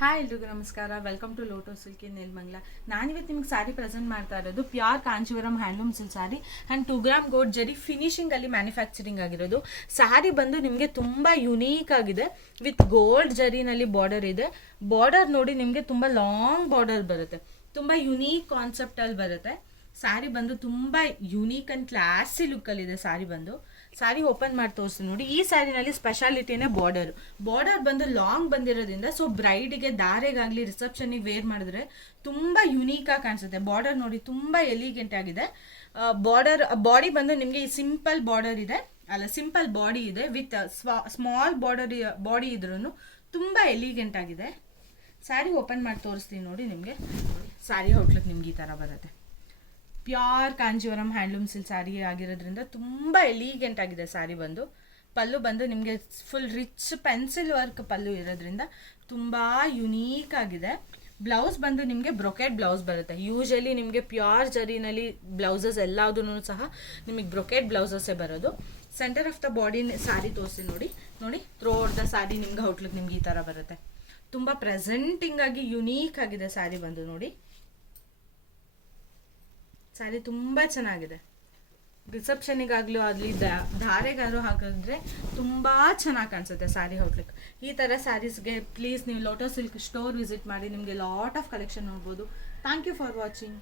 Hi ಎಲ್ರಿಗೂ ನಮಸ್ಕಾರ. Welcome to Lotus Silk in Nelamangala. ನಾನಿವತ್ತು ನಿಮ್ಗೆ ಸಾರಿ ಪ್ರೆಸೆಂಟ್ ಮಾಡ್ತಾ ಇರೋದು pure Kanchivaram handloom silk sari and 2 gram gold zari ಫಿನಿಶಿಂಗಲ್ಲಿ ಮ್ಯಾನುಫ್ಯಾಕ್ಚರಿಂಗ್ ಆಗಿರೋದು. ಸ್ಯಾರಿ ಬಂದು ನಿಮಗೆ ತುಂಬ ಯುನೀಕ್ ಆಗಿದೆ. ವಿತ್ ಗೋಲ್ಡ್ ಜರಿನಲ್ಲಿ ಬಾರ್ಡರ್ ಇದೆ. ಬಾರ್ಡರ್ ನೋಡಿ ನಿಮಗೆ ತುಂಬ ಲಾಂಗ್ ಬಾರ್ಡರ್ ಬರುತ್ತೆ. ತುಂಬ ಯುನೀಕ್ ಕಾನ್ಸೆಪ್ಟಲ್ಲಿ ಬರುತ್ತೆ. ಸ್ಯಾರಿ ಬಂದು ತುಂಬ ಯುನೀಕ್ ಆ್ಯಂಡ್ ಕ್ಲಾಸಿ ಲುಕ್ಕಲ್ಲಿದೆ. ಸ್ಯಾರಿ ಓಪನ್ ಮಾಡಿ ತೋರಿಸ್ತೀನಿ ನೋಡಿ. ಈ ಸ್ಯಾರಿನಲ್ಲಿ ಸ್ಪೆಷಾಲಿಟಿನೇ ಬಾರ್ಡರ್ ಬಂದು ಲಾಂಗ್ ಬಂದಿರೋದ್ರಿಂದ ಸೊ ಬ್ರೈಡಿಗೆ ದಾರೆಗಾಗಲಿ ರಿಸೆಪ್ಷನ್ಗೆ ವೇರ್ ಮಾಡಿದ್ರೆ ತುಂಬ ಯುನೀಕಾಗಿ ಕಾಣಿಸುತ್ತೆ. ಬಾರ್ಡರ್ ನೋಡಿ ತುಂಬ ಎಲಿಗೆಂಟ್ ಆಗಿದೆ. ಬಾಡಿ ಬಂದು ನಿಮಗೆ ಈ ಸಿಂಪಲ್ ಬಾಡಿ ಇದೆ ವಿತ್ ಸ್ಮಾಲ್ ಬಾಡಿ ಇದ್ರೂ ತುಂಬ ಎಲಿಗೆಂಟ್ ಆಗಿದೆ. ಸ್ಯಾರಿ ಓಪನ್ ಮಾಡಿ ತೋರಿಸ್ತೀನಿ ನೋಡಿ. ನಿಮಗೆ ಸ್ಯಾರಿ ಔಟ್ಲುಕ್ ನಿಮ್ಗೆ ಈ ಥರ ಬರುತ್ತೆ. Pure Kanjivaram handloom silk sari ಆಗಿರೋದ್ರಿಂದ ತುಂಬ ಎಲಿಗೆಂಟ್ ಆಗಿದೆ. ಸ್ಯಾರಿ ಬಂದು ಪಲ್ಲು ಬಂದು ನಿಮಗೆ full rich pencil work pallu ಇರೋದ್ರಿಂದ ತುಂಬ ಯುನೀಕ್ ಆಗಿದೆ. ಬ್ಲೌಸ್ ಬಂದು ನಿಮಗೆ ಬ್ರೊಕೆಟ್ ಬ್ಲೌಸ್ ಬರುತ್ತೆ. ಯೂಶಲಿ ನಿಮಗೆ ಪ್ಯೂರ್ ಜರಿನಲ್ಲಿ ಬ್ಲೌಸಸ್ ಎಲ್ಲದೂ ಸಹ ನಿಮಗೆ ಬ್ರೊಕೆಟ್ ಬ್ಲೌಸಸ್ಸೇ ಬರೋದು. Centre of the body sari ತೋರಿಸಿ ನೋಡಿ ಥ್ರೂ ಔಟ್ ದ ಸ್ಯಾರಿ ನಿಮ್ಗೆ ಔಟ್ಲುಕ್ ನಿಮ್ಗೆ ಈ ಥರ ಬರುತ್ತೆ. ತುಂಬ ಪ್ರೆಸೆಂಟಿಂಗ್ ಆಗಿ ಯುನೀಕ್ ಆಗಿದೆ ಸ್ಯಾರಿ ಬಂದು ನೋಡಿ. ಸ್ಯಾರಿ ತುಂಬ ಚೆನ್ನಾಗಿದೆ. ರಿಸೆಪ್ಷನಿಗಾಗಲೂ ಆಗಲಿ ಧಾರೆಗಾದ್ರೂ ಹಾಕಿದ್ರೆ ತುಂಬ ಚೆನ್ನಾಗಿ ಕಾಣಿಸುತ್ತೆ ಸ್ಯಾರಿ ಔಟ್ಲುಕ್. ಈ ಥರ ಸ್ಯಾರೀಸ್ಗೆ ಪ್ಲೀಸ್ ನೀವು ಲೋಟಸ್ ಸಿಲ್ಕ್ ಸ್ಟೋರ್ ವಿಸಿಟ್ ಮಾಡಿ. ನಿಮಗೆ ಲಾಟ್ ಆಫ್ ಕಲೆಕ್ಷನ್ ನೋಡ್ಬೋದು. Thank you for watching.